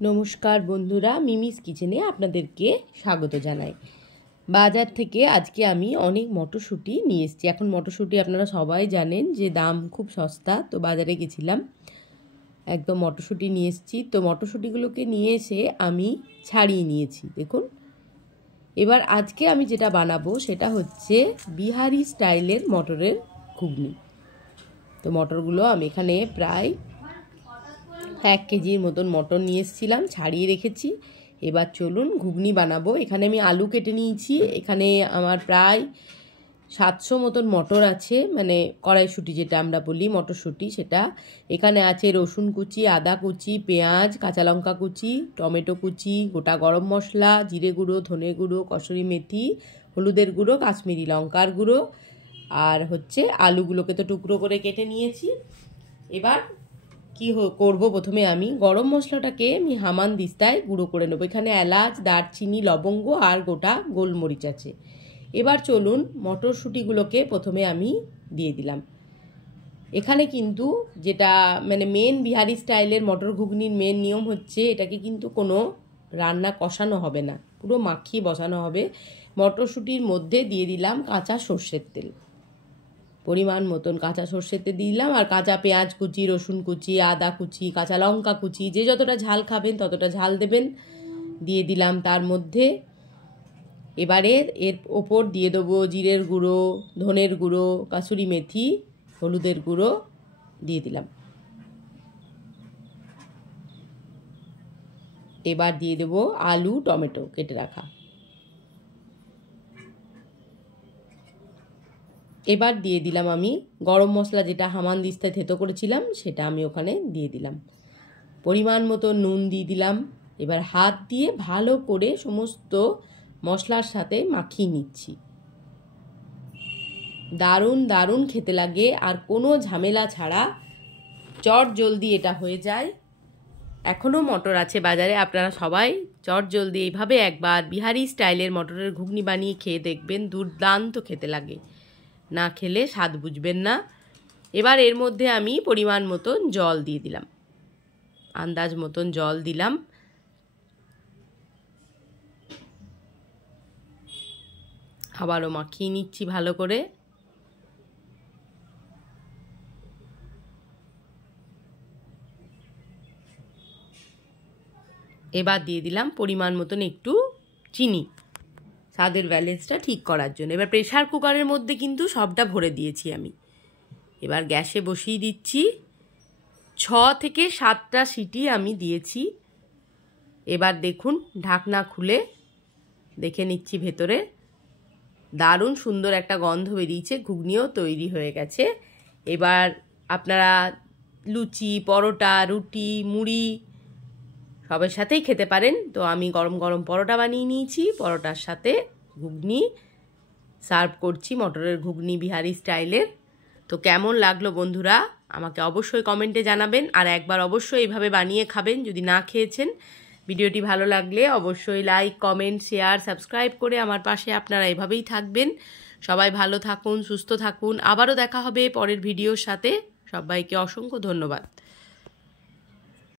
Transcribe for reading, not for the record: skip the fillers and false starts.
নমস্কার বন্ধুরা, মিমিস কিচেনে আপনাদেরকে স্বাগত জানাই। বাজার থেকে আজকে আমি অনেক মটরশুঁটি নিয়ে এসেছি। এখন মটরশুঁটি আপনারা সবাই জানেন যে দাম খুব সস্তা, তো বাজারে গেছিলাম, একদম মটরশুঁটি নিয়ে এসেছি। তো মটরশুঁটিগুলোকে নিয়ে এসে আমি ছাড়িয়ে নিয়েছি, দেখুন। এবার আজকে আমি যেটা বানাবো সেটা হচ্ছে বিহারি স্টাইলের মটরের ঘুগনি। তো মটরগুলো আমি এখানে প্রায় 1 কেজির মতন মটর নিয়ে এসেছিলাম, ছাড়িয়ে রেখেছি। এবার চলুন ঘুগনি বানাবো। এখানে আমি আলু কেটে নিয়েছি। এখানে আমার প্রায় 700 মতন মটর আছে, মানে কড়াইশুঁটি যেটা আমরা বলি মটরশুঁটি, সেটা। এখানে আছে রসুন কুচি, আদা কুচি, পেঁয়াজ, কাঁচা লঙ্কা কুচি, টমেটো কুচি, গোটা গরম মশলা, জিরে গুঁড়ো, ধনে গুঁড়ো, কসুরি মেথি, হলুদের গুঁড়ো, কাশ্মীরি লঙ্কার গুঁড়ো, আর হচ্ছে আলুগুলোকে তো টুকরো করে কেটে নিয়েছি। এবার কি করব, প্রথমে আমি গরম মশলাটাকে আমি হামানদিস্তায় গুঁড়ো করে নেবো। এখানে এলাচ, দারচিনি, লবঙ্গ আর গোটা গোলমরিচ আছে। এবার চলুন মটরশুঁটিগুলোকে প্রথমে আমি দিয়ে দিলাম। এখানে কিন্তু যেটা মানে মেন বিহারি স্টাইলের মটর ঘুগনির মেন নিয়ম হচ্ছে, এটাকে কিন্তু কোনো রান্না কষানো হবে না, পুরো মাখিয়ে বসানো হবে। মটরশুঁটির মধ্যে দিয়ে দিলাম কাঁচা সর্ষের তেল, পরিমাণ মতন কাঁচা সর্ষের তেল দিলাম, আর কাঁচা পেঁয়াজ কুচি, রসুন কুচি, আদা কুচি, কাঁচা লঙ্কা কুচি, যে যতটা ঝাল খাবেন ততটা ঝাল দেবেন, দিয়ে দিলাম তার মধ্যে। এবারে এর ওপর দিয়ে দেবো জিরের গুঁড়ো, ধনের গুঁড়ো, কাসুরি মেথি, হলুদের গুঁড়ো দিয়ে দিলাম। এবার দিয়ে দেবো আলু, টমেটো কেটে রাখা। এবার দিয়ে দিলাম আমি গরম মশলা, যেটা হামানদিস্তায় থেতো করেছিলাম সেটা আমি ওখানে দিয়ে দিলাম। পরিমাণ মতো নুন দিয়ে দিলাম। এবার হাত দিয়ে ভালো করে সমস্ত মশলার সাথে মাখিয়ে নিচ্ছি। দারুণ দারুণ খেতে লাগে, আর কোনো ঝামেলা ছাড়া চট জলদি এটা হয়ে যায়। এখনও মটর আছে বাজারে, আপনারা সবাই চট জলদি এইভাবে একবার বিহারি স্টাইলের মটরের ঘুগনি বানিয়ে খেয়ে দেখবেন, দুর্দান্ত খেতে লাগে, না খেলে স্বাদ বুঝবেন না। এবার এর মধ্যে আমি পরিমাণ মতন জল দিয়ে দিলাম, আন্দাজ মতন জল দিলাম। আবারও মাখিয়ে নিচ্ছি ভালো করে। এবার দিয়ে দিলাম পরিমাণ মতন একটু চিনি, স্বাদের ব্যালেন্সটা ঠিক করার জন্য। এবার প্রেসার কুকারের মধ্যে কিন্তু সবটা ভরে দিয়েছি আমি। এবার গ্যাসে বসিয়ে দিচ্ছি। 6 থেকে 7টা সিটি আমি দিয়েছি। এবার দেখুন ঢাকনা খুলে দেখে নিচ্ছি ভেতরে, দারুণ সুন্দর একটা গন্ধ বেরিয়েছে, ঘুগনিও তৈরি হয়ে গেছে। এবার আপনারা লুচি, পরোটা, রুটি, মুড়ি সবের সাথেই খেতে পারেন। তো আমি গরম গরম পরোটা বানিয়ে নিয়েছি, পরোটার সাথে ঘুগনি সার্ভ করছি, মটরের ঘুগনি বিহারি স্টাইলের। তো কেমন লাগলো বন্ধুরা আমাকে অবশ্যই কমেন্টে জানাবেন, আর একবার অবশ্যই এইভাবে বানিয়ে খাবেন যদি না খেয়েছেন। ভিডিওটি ভালো লাগলে অবশ্যই লাইক, কমেন্ট, শেয়ার, সাবস্ক্রাইব করে আমার পাশে আপনারা এভাবেই থাকবেন। সবাই ভালো থাকুন, সুস্থ থাকুন। আবারও দেখা হবে পরের ভিডিওর সাথে। সবাইকে অসংখ্য ধন্যবাদ।